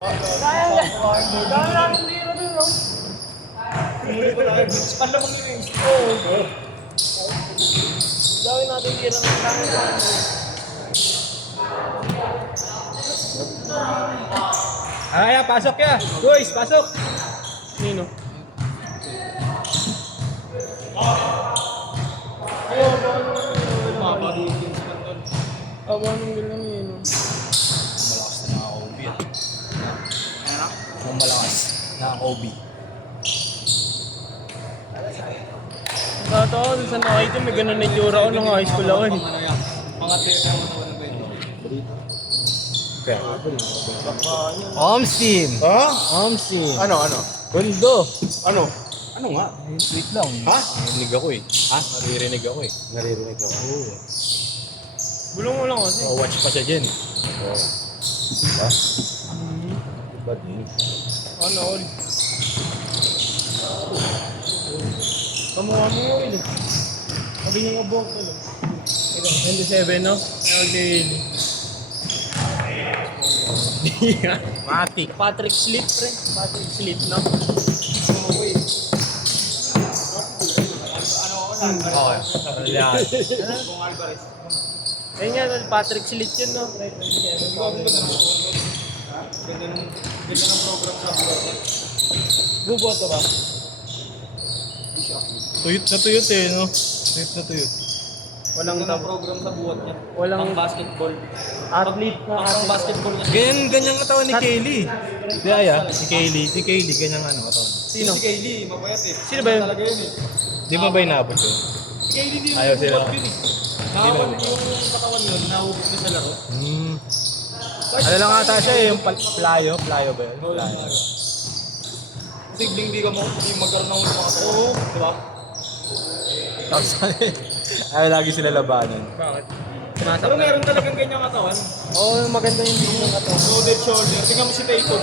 Sayang yan. Dami namin zero dun, no? Span lang mag-iwing. Oo. Dami natin zero ng dami namin. Ay, pasok ya. Boys, pasok. Nino? Abanong lang yun. Malakas na OB yan. Ang malakas na OB. Totoo, sa nakita may ganun na itsura ko nung high school ako eh. Oms team. Ha? Oms team. Ano? Gundo. Ano? Ano nga? Wait lang. Ha? Narinig ako eh. Ha? Naririnig ako eh. Naririnig ako. Oo. Bulong mo lang kasi. Oh, watch pa siya dyan. Oo. Diba? Diba din? Ano, all? Kamukha mo yun eh. Sabi niya nga buhok ko lang. 27, no? Okay. Matik. Patrick Slit, pre. Patrick Slit, no? Okay. Yan. Ayun nga, Patrick Slit yun, no? Bubot ka ba? Tuyot na tuyot eh, no? Tuyot na tuyot. Walang program sa buhat niya. Walang Pang basketball. athlete na Pang athlete. basketball niya. Ganyan katawan ni Kaylee. Di aya, si Kaylee, ganyan ano katawan. Sino? Si Kaylee, mapayat eh. Sino ba yun? Talaga yun eh. Di ba ba inabot yun? Si Kaylee din Ayaw sila. buhat yun eh. Nakahubog yung katawan yun, nahubog niya sa laro. Hmm. Ano lang ata siya eh, yung playo ba yun? Playo. Sigling di ka mo, hindi magkaroon ng mga katawan. Oo. Diba? Tapos ay lagi sila labanan. Bakit? Pero meron talagang ganyang katawan. Oo, maganda yung video ng katawan. Loaded shoulder. Tingnan mo si Tatum.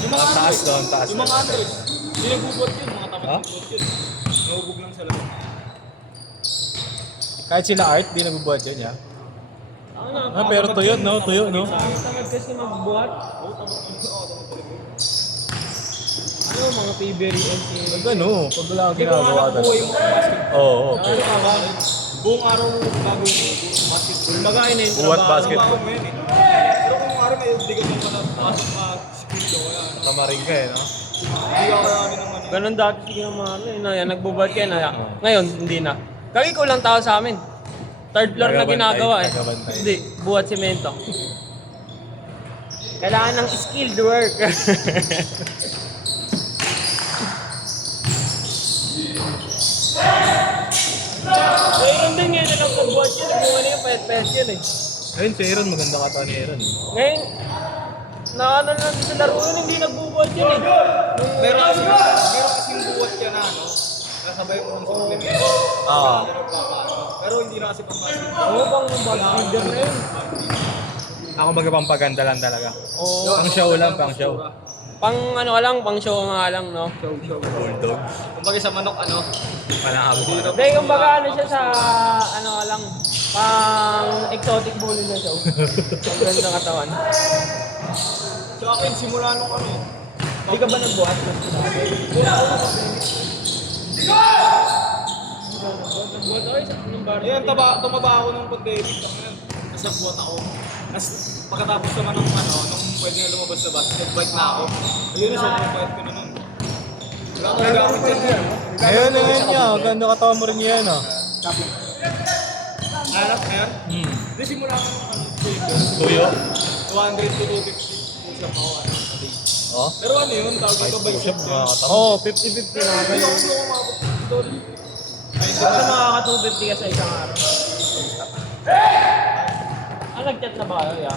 Yung mga Ang taas android. doon, taas. Yung mga android. Hindi nagbubot yun, mga tamad Ha? nagbubot yun. Nahubog lang sa laro. Kahit sila Art, di nagbubuhat yun ya. Ah, pero tuyo, no? Tuyo, no? Tamad kasi magbuhat. Ano, mga favorite and Pag ano, pag wala kang Hindi ko nga ginagawa nakukuha yung talaga. mga basketball. Oo, okay. Buong araw bago yung basketball. Kumagain na yung Buhat trabaho. basketball. Trabaho mo yun eh. Pero kung araw may obligasyon ka na pasok ka school o kaya ano. Tamarin ka eh, no? Hindi ka kaya naman eh. Ganun dati sige mga ano, yun na yan, nagbubuhat ka na. Ngayon, hindi na. Kagi ko lang tao sa amin. Third floor na Tagabantay, ginagawa eh. tagabantay. Hindi, buhat semento. Kailangan ng skilled work. Mayroon din ngayon na lang pagbuhat yun. Kung ano yung payat-payat yun eh. Ayun, si Aaron, maganda katawan ni Aaron. Ngayon, na ano lang sa laro yun, hindi nagbubuhat yun eh. Meron kasing buhat yan na ano. Nasabay mo kung supplement. Oo. Pero hindi na kasi pang basketball. Oo, pang bodybuilder na yun. Ako magpampaganda lang talaga. Oo. Pang show lang, pang show. Pang ano ka lang, pang show nga lang, no? Bulldog. Kumbaga sa manok ano. Panaabot ko na. Hindi, kumbaga ano siya sa, ano ka lang, pang exotic bully na show. Ang ganda ng katawan. Sa akin simula nung ano. Hindi ka ba nagbuhat? Nagbuhat ako isa ng bar. Ayan, tumaba ako nung pandemic. Nasa buhat ako. Tapos pagkatapos naman ng ano, nung pwede na lumabas na basket, bike na ako. Ayun na, sobrang bike ko na nun. Wala talaga ako dyan. Ayun, niya. Ganda katawan mo rin yan, ah. Anak, ayan. Hindi simula ako nung ano, Tuyo. 200 to 250. Push up ako, ano, a day. Oh? Pero ano yun, tawag ito bike Push up, shop mga yun. katawan. Oo, 50-50 na. Hindi ako umabot dito. Ay, hindi Basta na. makaka-250 ka sa isang araw. Ah, nag-chat na ba kayo, ya?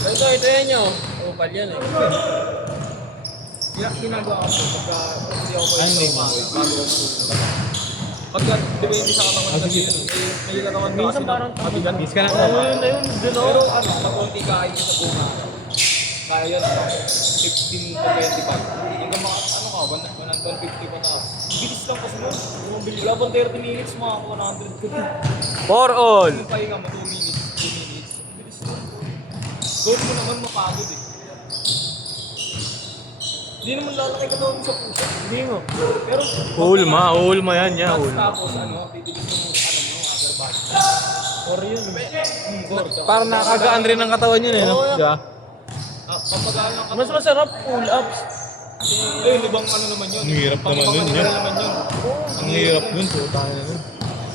Ito yan nyo. Upal yan eh. Ginagawa ko pagka hindi ako Ay, may bago ako. Pagka depende sa katawan kasi yun. May katawan ka Minsan kasi parang mabigat. Miss ka na. Oo, yun na yun. Dun Pero ako. ano, sa konti kain ka sa buong araw. Kaya yan, 16 to 20 pag. Hanggang mga, ano ka, 150 pa taas. Bilis lang kasi nun. Wala bang 30 minutes, mga 100 ka. For all. Yung pahinga mo, 2 minutes, 2 minutes. Bilis lang. Doon mo naman mapagod eh. Hindi naman lalaki ka doon sa puso. Hindi mo. Pero, Hulma yan, ya, hulma. tapos ano, titibis mo upper body. Or yun. Core. Parang nakagaan rin ang katawan yun eh, no? Oo, Diba? Kapag ano ka, Mas masarap pull-ups. ibang ano naman yun. Ang hirap naman Pang-ibang yun, level yun. naman yun. Ang hirap dun, puta.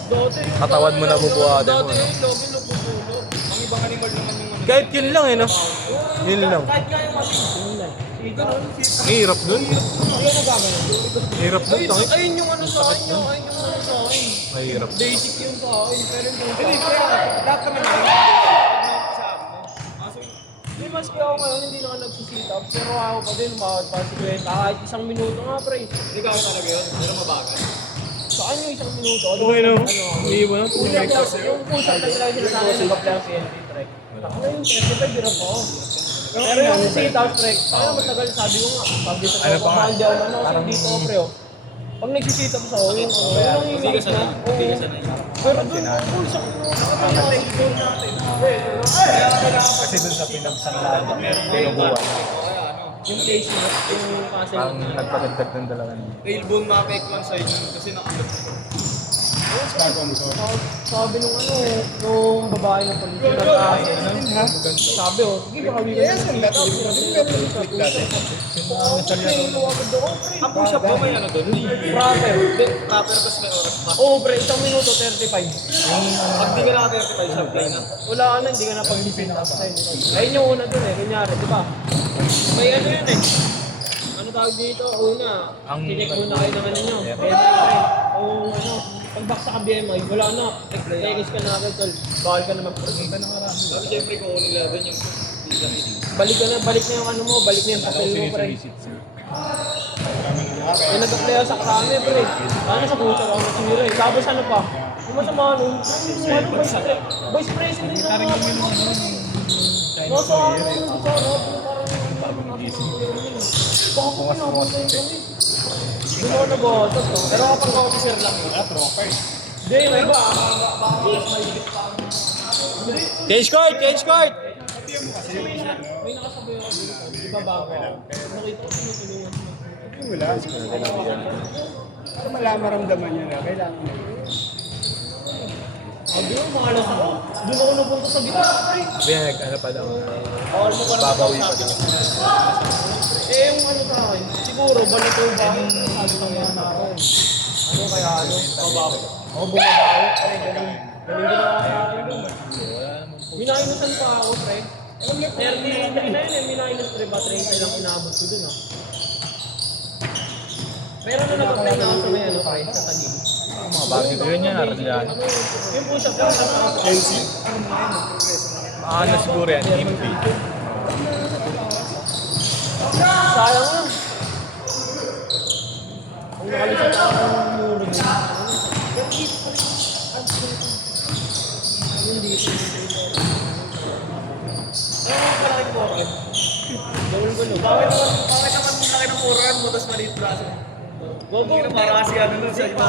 Dati yung... Katawan mo na bubuhatin mo, Dati no? yung lobby lupupulo. Ang ibang animal naman yung ano. Kahit yun lang eh, no? Yun lang. Kahit nga yung mati. Yun lang. Ito nun, Ang hirap dun. Hindi ako gagawin. Hirap dun, tangit. Ayun yung ano sa akin. Ayun yung ano sa akin. Mahirap. Basic yun sa akin. Pero yung Hindi, sa kaya lahat naman na yun. Sa mo. Kaso, Hindi, maski ako ngayon, hindi na ako nagsisit up. Pero ako pa din, umawat pa si Kwenta. Kahit isang minuto nga, pre. hindi ka talaga yun. Pero mabagal. Saan yung isang minuto? Okay no? Ano? Iiwan na. Yung push-up na talaga sinasabi ng bakla ang PNP track. Ako na yung 35 dirap ako. Pero yung sit-out track, kaya matagal sabi ko nga. Sabi sa Ano ko, pa nga? hindi ako ano, kasi dito ako pre. Pag nagsisit up sa ako, yung ano, yun ang Hindi ka yung sanay. Hindi ka sanay. Pero doon, full sa kami yung leg zone natin. Kasi dun sa pinagsanlaan, pinubuhan. Kaya ano, Yung place mo, yung kasi Ang nagpatagtag ng dalawa niya. tailbone mapeklan sa'yo yun kasi nakalap. sabi nung ano, nung babae ng polisi na sabi sige baka we can sit up. Ang push-up ba may ano doon? Proper. Proper kasi may oras pa. Oo, pre, isang minuto, 35. Pag di ka naka-35, sablay na. Wala ka na, hindi ka na pag-sit up sa inyo. Ayun yung una dun eh, kunyari, di ba? May ano yun eh. Ano tawag dito? Una, tinik muna kayo ng ano nyo. BMI. O ano, pag-back sa BMI, wala na. Tekis ka na agad, tol. Bawal ka na mag-proceed. Sabi siyempre kung ano nila doon yung Balik na yung ano mo, balik na yung papel mo, pre. May nag-apply ako sa krami, pre. Ano sa puso ako nasira eh. Tapos ano pa? Yung masama nun, ano, vice president na mga ano. Nasa ano, nasa ano, baka kung pinapuntayin kami. Doon ako nag-autos, no? Pero kapag officer lang yun. Hindi, may iba. Change court! Change court! May nakasabay ako dito. Di ba bago ako? Nakita ko tinutulungan sila. Wala. Kung maramdaman niya na, kailangan na. Sabi ko, malas ako. Doon ako napunta sa gitna. Binag, ano pa daw. Bawal mo pa Babawi pa daw. Eh, yung ano sa akin, siguro, balito yung bakit sabi ko yan sa akin. Ano kaya ano? Babawi. Ako bumabawi. Ay, ganun. Ganun ginawa sa akin doon. Minayinusan pa ako, pre. 33 na yun eh, minus 3 ba? 30 lang inabot ko dun ah. Pero nung nag-apply na ako sa may ano, pre, sa Taguig. Mga bagay ko yun yan, Ardian. Yung push-up ko, meron ako. Ano siguro yan, MP. Sayang lang. Kung nakalisat ako ng muro niya. Yung dito. Ano ang malaking forehead? Gawin-gulo. Bakit naman laki ng forehead mo tapos maliit braso? Gogo. Hindi na para kasi ano nun sa iba.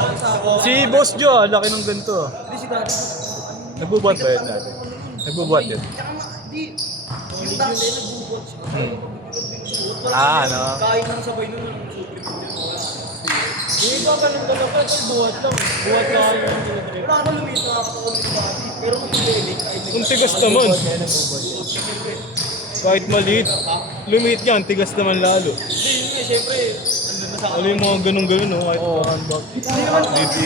Si Boss Joe, laki ng ganito. Hindi si Daddy. Nagbubuhat ba yun dati? Nagbubuhat yun? Hindi. Yung dati nagbubuhat siya. Ano? Kain ng sabay nun ng supplement yun. Hindi ba ganun ka lang? Ito buhat lang. Buhat lang kayo ng sinitrip. Wala ka lumit na ako ng body. Pero kung hindi, kahit Kung tigas naman. Kahit maliit. Lumiit yan, tigas naman lalo. hindi, yun nga, syempre, nandun na sa Ano yung mga ganun-ganun, no? Kahit Hindi naman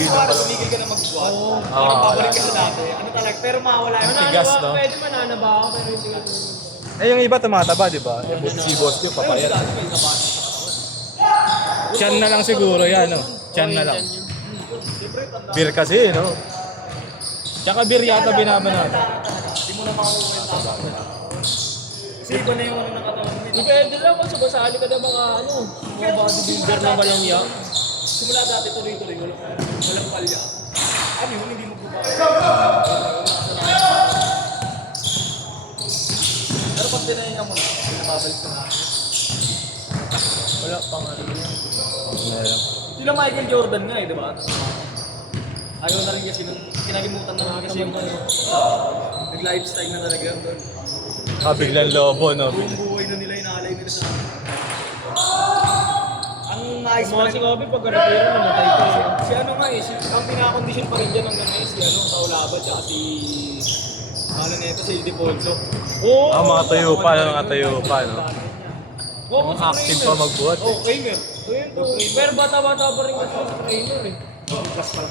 para tumigil ka na mag-squat. Parang babalik ka sa dati. Ano talaga, pero mawala yun. Tigas, no? Pwede mananaba ako pero hindi ka Eh, yung iba tumataba, di ba? Si Boss Joe, Pero si papayat. Daddy, may sabahan. Tiyan na lang siguro yan, no? Tiyan na lang. Beer kasi, no? Tsaka beer yata binaban natin. Hindi mo na makakuha yung tama. Kasi iba na yung ano ng katawan mo. Depende lang kung sabasali ka na mga ano, mga bodybuilder na walang yak. Simula dati tuloy-tuloy, walang palya. Ano yun, hindi mo bumawa. Pero pag tinayin mo na, nababalik ka na. Wala pang ano. Sila Michael Jordan nga eh, di ba? Ayaw na rin kasi nung kinalimutan na rin kasi yung nag-lifestyle na talaga yun doon. Ah, biglang lobo, no? Buong buhay na nila inaalay nila sa ang nice Mga si Kobe pag retiro namatay pa siya. si ano nga eh, ang pinaka-condition pa rin dyan hanggang ngayon si ano, Taulabad tsaka si Neto, si Ildefonso. Oo. Ah, mga tayo pa, mga tayo pa, no? Oo, Mga active pa magbuhat. Oh, Kramer. So yun po. Pero bata-bata pa rin kasi sa trainer eh. Plus pala.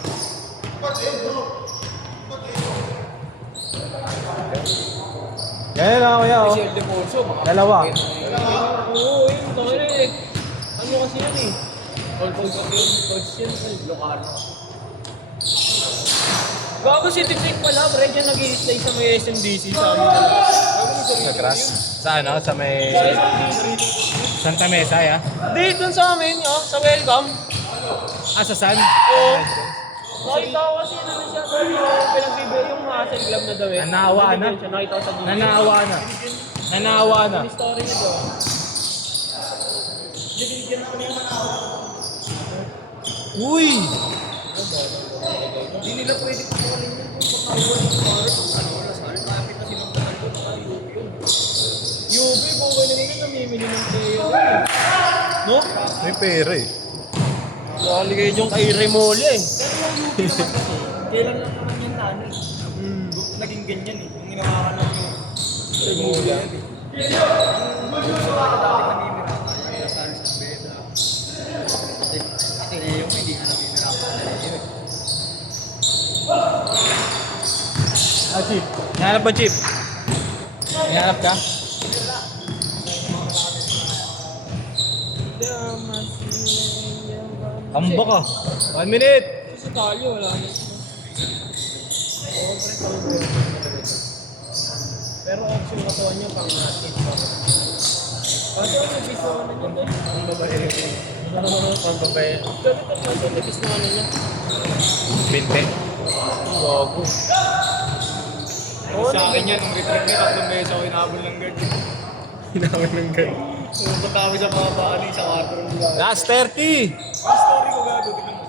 Yan na, kuya, oh. Si Ildefonso, mga Dalawa. Oo, yun. Tangin eh. Ano kasi yan eh. All coach yan. Lokal. Gago si Tipik pala, pre. Diyan nag-i-stay sa may SMDC sa amin talaga. Sa grass. Sa ano? Sa may... Santa Mesa, ya? Di, dun sa amin, oh, sa welcome. Ah, sa San? Oo. Nakita ko kasi ano siya doon yung pinagbibigay yung muscle glove na daw eh. Nanawa na. Binigyan siya, nakita ko sa video. Nanaawa na. Nanaawa na. Yung story niya doon. Uy! Hindi nila pwede kukunin yun kung pagkakuha ng pare kung ano wala sa akin. Kapit na silang tagal ko, nakayubi yun. Yubi, kung kayo nila namimili ng player eh. No? May pera eh. Lali kayo yung kay Remole eh. Pero yung UP naman kasi, kailan lang naman yan na ano eh. Naging ganyan eh. Yung ginawa ka lang yung movie yan eh. Yung sa mga dati naninira ka, yung nasa alis ng beda. Kasi yung hindi ka naninira ka na yun. Ah, Chip. Nahanap ba, Chip? Nahanap ka? Tamba ka. 1 minute. Sa talyo, wala na. Pero option katawan niya pang natin. Kasi ako nag-viso na niya doon. Ang babae. Ang babae. Ganito na ito, nag-viso na niya. 20. Gago. Sa akin yan, nung retrieve niya, 3 beses ako inabol ng guard. Hinawin ng girl. Nung punta kami sa mga paani sa kwarto ng nila. Last 30. Ang story ko gago, tignan mo.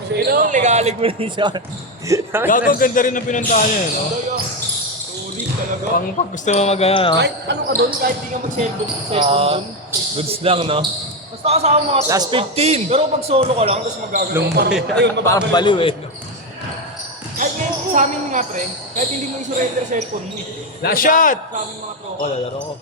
Sino ang ligalig mo na isa? Gago, ganda rin ang pinuntahan niya, no? Sulit talaga. Pang pag gusto mo mag-ano, no? Kahit ano ka doon, kahit di ka mag-cellphone doon. Goods lang, no? Basta kasama mga Last tropa. 15. Pero pag solo ka lang, tapos magagano. Lumbay. Ayun, Parang baliw eh. Kahit ngayon, sa amin nga pre, kahit hindi mo i-surrender cellphone mo eh. Last shot! Sa amin mga tropa. Oh, lalaro ko.